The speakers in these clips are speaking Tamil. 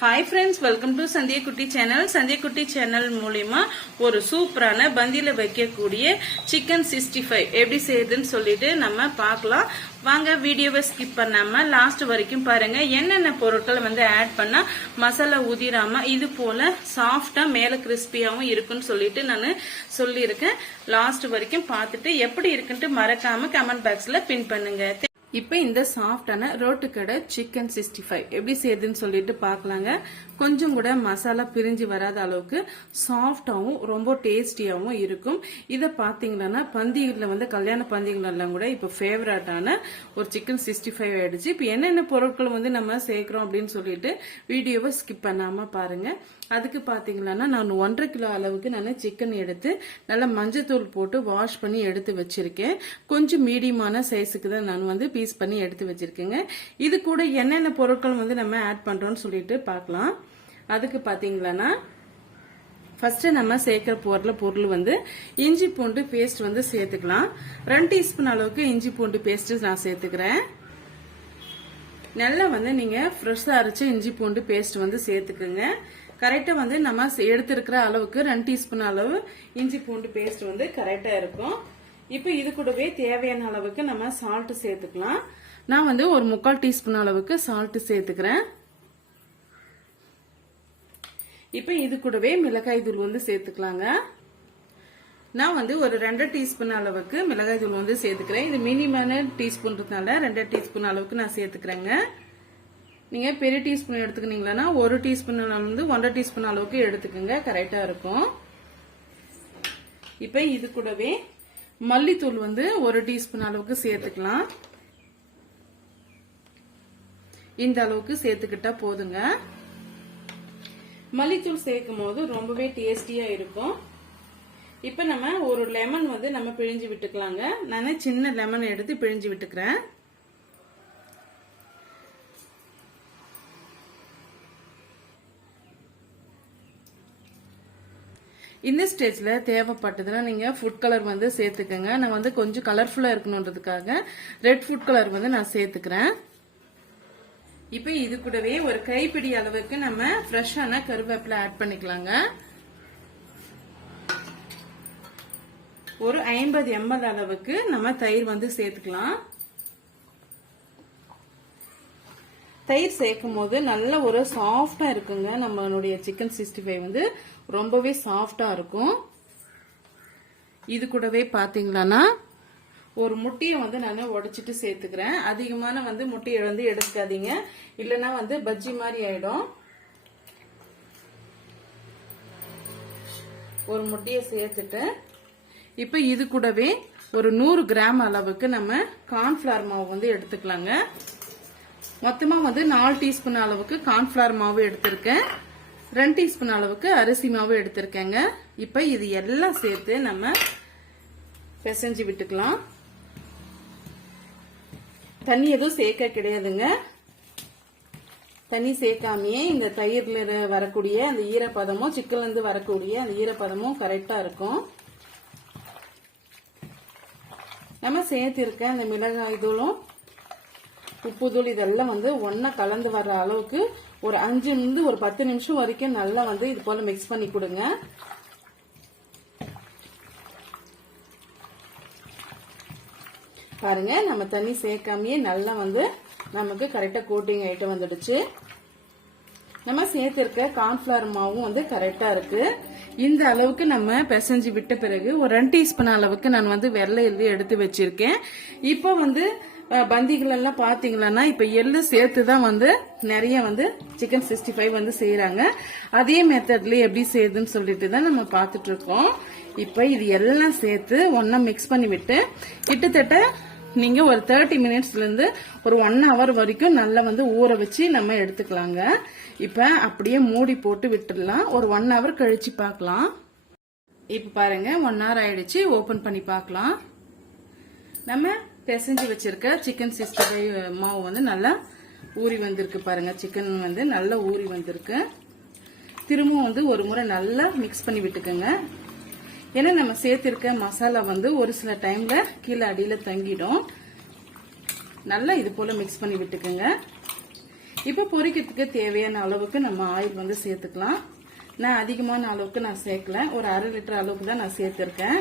Hi friends welcome to Sandhya குட்டி சேனல் சந்திய குட்டி சேனல் மூலிமா ஒரு சூப்பரான பந்தியில் வைக்கக்கூடிய சிக்கன் சிக்ஸ்டி ஃபைவ் எப்படி செய்யுதுன்னு சொல்லிட்டு நம்ம பார்க்கலாம். வாங்க வீடியோவை ஸ்கிப் பண்ணாமல் லாஸ்ட் வரைக்கும் பாருங்கள் என்னென்ன பொருட்கள் வந்து ஆட் பண்ணால் மசாலா உதிராமல் இது போல் சாஃப்டாக மேலே கிறிஸ்பியாகவும் இருக்குன்னு சொல்லிட்டு நான் சொல்லியிருக்கேன். லாஸ்ட் வரைக்கும் பார்த்துட்டு எப்படி இருக்குன்ட்டு மறக்காமல் கமெண்ட் பாக்ஸில் பின் பண்ணுங்க. இப்போ இந்த சாஃப்டான ரோட்டுக்கடை சிக்கன் சிக்ஸ்டி ஃபைவ் எப்படி செய்யுதுன்னு சொல்லிட்டு பார்க்கலாங்க. கொஞ்சம் கூட மசாலா பிரிஞ்சு வராத அளவுக்கு சாஃப்டாகவும் ரொம்ப டேஸ்டியாகவும் இருக்கும். இதை பார்த்தீங்கன்னா பந்திகளில் வந்து கல்யாண பந்திகளெல்லாம் கூட இப்போ ஃபேவரட்டான ஒரு சிக்கன் சிக்ஸ்டி ஃபைவ் ஆயிடுச்சு. இப்போ என்னென்ன பொருட்கள் வந்து நம்ம சேர்க்குறோம் அப்படின்னு சொல்லிட்டு வீடியோவை ஸ்கிப் பண்ணாமல் பாருங்க. அதுக்கு பார்த்தீங்கன்னா நான் ஒன்றரை கிலோ அளவுக்கு நான் சிக்கன் எடுத்து நல்லா மஞ்சத்தூள் போட்டு வாஷ் பண்ணி எடுத்து வச்சிருக்கேன். கொஞ்சம் மீடியமான சைஸுக்கு தான் நான் வந்து பீஸ் பண்ணி எடுத்து வச்சிருக்கேங்க. இது கூட என்னென்ன பொருட்கள் வந்து நம்ம ஆட் பண்றோம்னு சொல்லிட்டு பார்க்கலாம். அதுக்கு பாத்தீங்களன்னா ஃபர்ஸ்ட் நம்ம சேர்க்கிற போர்ல பொருள் வந்து இஞ்சி பூண்டு பேஸ்ட் வந்து சேர்த்துக்கலாம். ரெண்டு டீஸ்பூன் அளவுக்கு இஞ்சி பூண்டு பேஸ்ட் நான் சேர்த்துக்கிறேன். நல்லா வந்து நீங்க ஃப்ரெஷ்ஷாக அரைச்ச இஞ்சி பூண்டு பேஸ்ட் வந்து சேர்த்துக்குங்க. கரெக்டாக வந்து நம்ம எடுத்துருக்கிற அளவுக்கு ரெண்டு டீஸ்பூன் அளவு இஞ்சி பூண்டு பேஸ்ட் வந்து கரெக்டாக இருக்கும். இப்போ இது கூடவே தேவையான அளவுக்கு நம்ம சால்ட் சேர்த்துக்கலாம். நான் வந்து ஒரு முக்கால் டீஸ்பூன் அளவுக்கு சால்ட் சேர்த்துக்கிறேன். இப்போ இது கூடவே மிளகாய் தூள் வந்து சேர்த்துக்கலாங்க. நான் வந்து ஒரு ரெண்டு டீஸ்பூன் அளவுக்கு மிளகாய் தூள் வந்து சேர்த்துக்கிறேன். இது மினிமான டீஸ்பூன்றதுனால ரெண்டு டீஸ்பூன் அளவுக்கு நான் சேர்த்துக்கிறேங்க. நீங்க பெரிய டீஸ்பூன் எடுத்துக்கினீங்களா ஒரு டீஸ்பூன் வந்து ஒன்றரை டீஸ்பூன் அளவுக்கு எடுத்துக்கோங்க. கரெக்டா இருக்கும். இப்போ இது கூடவே மல்லித்தூள் வந்து ஒரு டீஸ்பூன் அளவுக்கு சேர்த்துக்கலாம். இந்த அளவுக்கு சேர்த்துக்கிட்டா போதுங்க. மல்லித்தூள் சேர்க்கும் போது ரொம்பவே டேஸ்டியா இருக்கும். இப்ப நம்ம ஒரு லெமன் வந்து நம்ம பிழிஞ்சு விட்டுக்கலாங்க. நான் சின்ன லெமன் எடுத்து பிழிஞ்சு விட்டுக்கிறேன். இந்த ஸ்டேஜ்ல தேவைப்பட்டதுன்னா நீங்க ஃபுட் கலர் வந்து சேர்த்துக்கோங்க. நான் வந்து கொஞ்சம் கலர்ஃபுல்லா இருக்கணுன்றதுக்காக ரெட் ஃபுட் கலர் வந்து நான் சேர்த்துக்கிறேன். இப்போ இது கூடவே ஒரு கைப்பிடி அளவுக்கு நம்ம ஃப்ரெஷ்ஷான கருவேப்பிலை ஆட் பண்ணிக்கலாங்க. ஒரு ஐம்பது எம்எல் அளவுக்கு நம்ம தயிர் வந்து சேர்த்துக்கலாம். தயிர் சேர்க்கும் போது நல்ல ஒரு சாஃப்டா இருக்குங்க. நம்மளுடைய சிக்கன் சிக்ஸ்டி ஃபைவ் வந்து ரொம்பவே சாஃப்டாக இருக்கும். இது கூடவே பாத்தீங்களான்னா ஒரு முட்டையை வந்து நான் உடைச்சிட்டு சேர்த்துக்கிறேன். அதிகமான வந்து முட்டையை வந்து எடுக்காதீங்க. இல்லைன்னா வந்து பஜ்ஜி மாதிரி ஆயிடும். ஒரு முட்டையை சேர்த்துட்டு இப்போ இது கூடவே ஒரு நூறு கிராம் அளவுக்கு நம்ம கார்ன்ஃபிளவர் மாவு வந்து எடுத்துக்கலாங்க. மொத்தமாக வந்து நாலு டீஸ்பூன் அளவுக்கு கார்ன்ஃபிளவர் மாவு எடுத்திருக்கேன். ரெண்டு டீஸ்பூன் அளவுக்கு அரிசி மாவு எடுத்திருக்கேங்க. இப்போ இது எல்லாம் சேர்த்து நம்ம பிசைஞ்சு விட்டுக்கலாம். தண்ணி எதுவும் சேர்க்க கிடையாதுங்க. தண்ணி சேர்க்காமையே இந்த தயிர்ல வரக்கூடிய அந்த ஈரப்பதமும் சிக்கன்ல இருந்து வரக்கூடிய அந்த ஈரப்பதமும் கரெக்டா இருக்கும். நம்ம சேர்த்திருக்க அந்த மிளகாய் தூளும் உப்பு தூள் இதெல்லாம் வந்து ஒன்னா கலந்து வர்ற அளவுக்கு ஒரு அஞ்சு இருந்து ஒரு பத்து நிமிஷம் வரைக்கும் நல்லா வந்து இது போல மிக்ஸ் பண்ணி கொடுங்க. பாருங்க நம்ம தண்ணி சேர்க்காமயே நல்லா வந்து நமக்கு கரெக்டா கோட்டிங் ஆயிட்டு வந்துடுச்சு. நம்ம சேர்த்திருக்க கார்ன்ஃபிளவர் மாவும் வந்து கரெக்டா இருக்கு. இந்த அளவுக்கு நம்ம பிசைஞ்சு விட்ட பிறகு ஒரு ரெண்டு டீஸ்பூன் அளவுக்கு நான் வந்து வெள்ளை எழுதி எடுத்து வச்சிருக்கேன். இப்போ வந்து பந்திகள் எல்லாம் பாத்தீங்கன்னா இப்ப எள்ளு சேர்த்து தான் வந்து நிறைய வந்து சிக்கன் சிக்ஸ்டி ஃபைவ் வந்து செய்யறாங்க அதே மெத்தட்ல எப்படி செய்யுதுன்னு சொல்லிட்டு தான் நம்ம பார்த்துட்டு இருக்கோம். இப்ப இது எல்லாம் சேர்த்து ஒன்னா மிக்ஸ் பண்ணி விட்டு கிட்டத்தட்ட நீங்க ஒரு தேர்ட்டி மினிட்ஸ்ல இருந்து ஒரு ஒன் ஹவர் வரைக்கும் நல்லா வந்து ஊற வச்சு நம்ம எடுத்துக்கலாங்க. இப்ப அப்படியே மூடி போட்டு விட்டுடலாம். ஒரு ஒன் ஹவர் கழிச்சு பார்க்கலாம். இப்ப பாருங்க ஒன் ஹவர் ஆயிடுச்சு. ஓபன் பண்ணி பார்க்கலாம். நம்ம பிசைஞ்சு வச்சிருக்க சிக்கன் சிக்ஸ்டி ஃபைவ் மாவு வந்து நல்லா ஊறி வந்திருக்கு பாருங்க. சிக்கன் வந்து நல்லா ஊறி வந்திருக்கு. திரும்பவும் வந்து ஒரு முறை நல்லா மிக்ஸ் பண்ணி விட்டுக்கோங்க. ஏன்னா நம்ம சேர்த்திருக்க மசாலா வந்து ஒரு சில டைம்ல கீழே அடியில் தங்கிடும். நல்லா இது போல மிக்ஸ் பண்ணி விட்டுக்கோங்க. இப்போ பொரிக்கிறதுக்கு தேவையான அளவுக்கு நம்ம ஆயில் வந்து சேர்த்துக்கலாம். நான் அதிகமான அளவுக்கு நான் சேர்க்கல. ஒரு அரை லிட்டர் அளவுக்கு தான் நான் சேர்த்துருக்கேன்.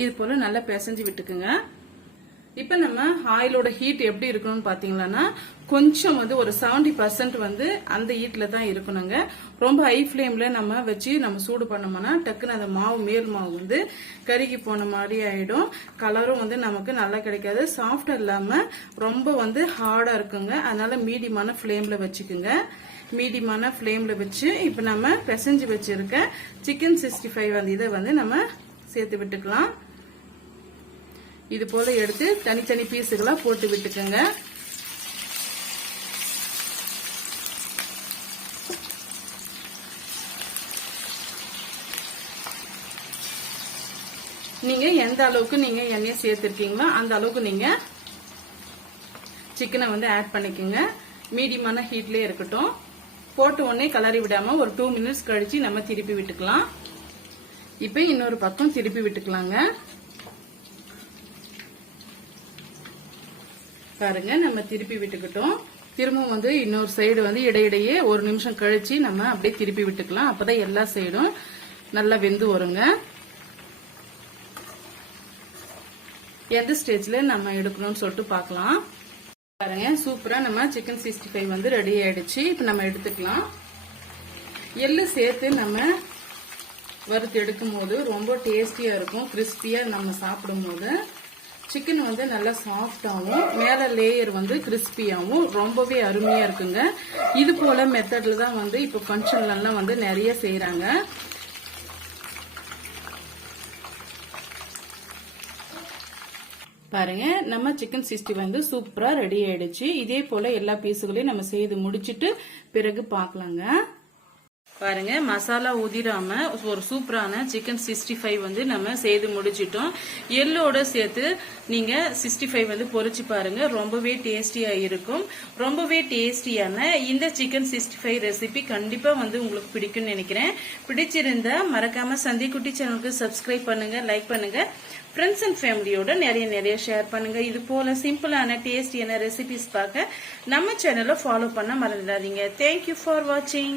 இது போல நல்லா பிசைஞ்சு விட்டுக்குங்க. இப்போ நம்ம ஆயிலோட ஹீட் எப்படி இருக்கணும்னு பாத்தீங்கன்னா கொஞ்சம் வந்து ஒரு 70% பர்சன்ட் வந்து அந்த ஹீட்ல தான் இருக்கணுங்க. ரொம்ப ஹை ஃப்ளேம்ல நம்ம வச்சு நம்ம சூடு பண்ணோம்னா டக்குன்னு அந்த மாவு மேல் மாவு வந்து கருகி போன மாதிரி ஆயிடும். கலரும் வந்து நமக்கு நல்லா கிடைக்காது. சாஃப்டா இல்லாம ரொம்ப வந்து ஹார்டா இருக்குங்க. அதனால மீடியமான ஃப்ளேம்ல வச்சுக்குங்க. மீடியமான ஃப்ளேம்ல வச்சு இப்போ நம்ம பிசைஞ்சு வச்சிருக்க சிக்கன் சிக்ஸ்டி ஃபைவ் வந்து இதை வந்து நம்ம சேர்த்து விட்டுக்கலாம். இது போல எடுத்து தனித்தனி பீஸுகளா போட்டு விட்டுக்கோங்க. நீங்க எந்த அளவுக்கு நீங்க எண்ணெய் சேர்த்திருக்கீங்களோ அந்த அளவுக்கு நீங்க சிக்கனை வந்து ஆட் பண்ணிக்கோங்க. மீடியமான ஹீட்லயே இருக்கட்டும். போட்டு உடனே கலரி விடாம ஒரு டூ மினிட்ஸ் கழிச்சு நம்ம திருப்பி விட்டுக்கலாம். இப்போ இன்னொரு பக்கம் திருப்பி விட்டுக்கலாங்க. பாருங்க நம்ம திருப்பி விட்டுக்கிட்டோம். திரும்பவும் வந்து இன்னொரு சைடு வந்து இடையிடையே ஒரு நிமிஷம் கழிச்சு நம்ம அப்படியே திருப்பி விட்டுக்கலாம். அப்பதான் எல்லா சைடும் நல்லா வெந்து வருங்க. எந்த ஸ்டேஜ்ல நம்ம எடுக்கணும்னு சொல்லிட்டு பார்க்கலாம். பாருங்க சூப்பரா நம்ம சிக்கன் சிக்ஸ்டி ஃபைவ் வந்து ரெடி ஆயிடுச்சு. இப்போ நம்ம எடுத்துக்கலாம். எள்ளு சேர்த்து நம்ம வறுத்து எடுக்கும் போது ரொம்ப டேஸ்டியாக இருக்கும் கிறிஸ்பியாக நம்ம சாப்பிடும் போது சிக்கன் வந்து நல்லா சாஃப்டாகவும் மேலே லேயர் வந்து கிறிஸ்பியாகவும் ரொம்பவே அருமையாக இருக்குங்க. இது போல் மெத்தடில் தான் வந்து இப்போ ஃபங்க்ஷன்லாம் வந்து நிறைய செய்கிறாங்க பாருங்க நம்ம சிக்கன் சிக்ஸ்டி வந்து சூப்பராக ரெடி ஆயிடுச்சு. இதே போல் எல்லா பீஸுகளையும் நம்ம செய்து முடிச்சுட்டு பிறகு பார்க்கலாங்க. பாருங்க மசாலா உதிராம ஒரு சூப்பரான சிக்கன் சிக்ஸ்டி ஃபைவ் வந்து நம்ம செய்து முடிச்சிட்டோம். எள்ளோட சேர்த்து நீங்க சிக்ஸ்டி ஃபைவ் வந்து பொறிச்சு பாருங்க ரொம்பவே டேஸ்டியா இருக்கும். ரொம்பவே டேஸ்டியான இந்த சிக்கன் சிக்ஸ்டி ஃபைவ் ரெசிபி கண்டிப்பா வந்து உங்களுக்கு பிடிக்கும்னு நினைக்கிறேன். பிடிச்சிருந்தா மறக்காம சந்திக்குட்டி சேனலுக்கு சப்ஸ்கிரைப் பண்ணுங்க லைக் பண்ணுங்க. ஃப்ரெண்ட்ஸ் அண்ட் ஃபேமிலியோட நிறைய நிறைய ஷேர் பண்ணுங்க. இது போல சிம்பிளான டேஸ்டியான ரெசிபிஸ் பார்க்க நம்ம சேனலை ஃபாலோ பண்ண மறந்துடாதீங்க. தேங்க்யூ ஃபார் வாட்சிங்